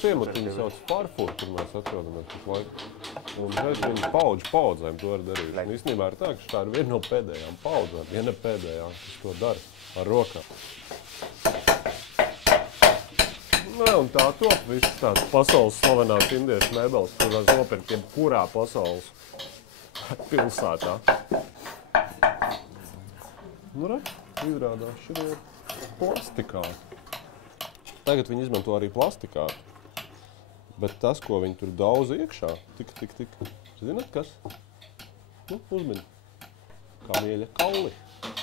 Ciematu viņu sauc Farfur, kur mēs atrodamies pašu laiku. Un redz, viņu paudzēm to var darīt. Un īstenībā ir tā, ka tā ir viena no pēdējām paudzēm, viena pēdējām, kas to dara ar rokām. Un tā top viss tāds pasaules slavenās indiešu mēbeles, kur var nopirkt jebkurā pasaules pilsētā. Nu, re, izrādās, šī ir plastikāta. Tagad viņi izmanto arī plastikātu. Bet tas, ko viņi tur daudz iekšā, tik. Zināt, kas? Nu, uzmini. Kamieļa kauli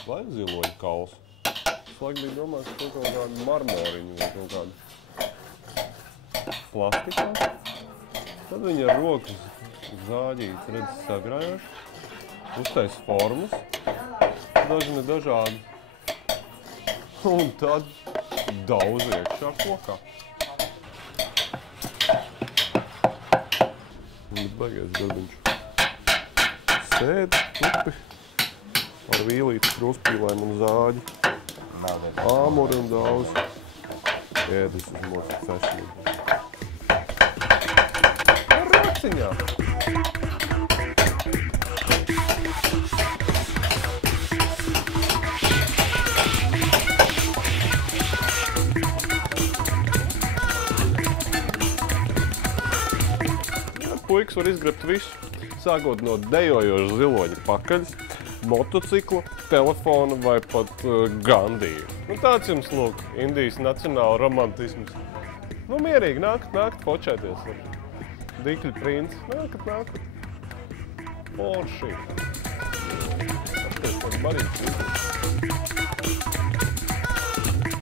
vai ziloņa kauls. Es laik biju domājis, ka kaut kādu marmoriņu vai kaut kādu plastikā. Tad viņi ar rokas zāģītas, redz, sagrājuši, uztais formas, dažādi. Un tad daudz iekšā kokā. Viņš baigais darbiņš. Sēd, klupi, ar vīlīti kruspīlēm un zāģi. Āmuri un daudz. Ēdis uz mūsu sešiem. Ar rociņām. Puikas var izgrabt visu, sākot no dejojoša ziloņa pakaļas, motocikla, telefona vai pat Gandiju. Nu, tāds jums, lūk, Indijas nacionāla romantisms. Nu, mierīgi nākat fočēties ar Dikļu princi. Nākat. Forši. Paskaties, tāds barīgs.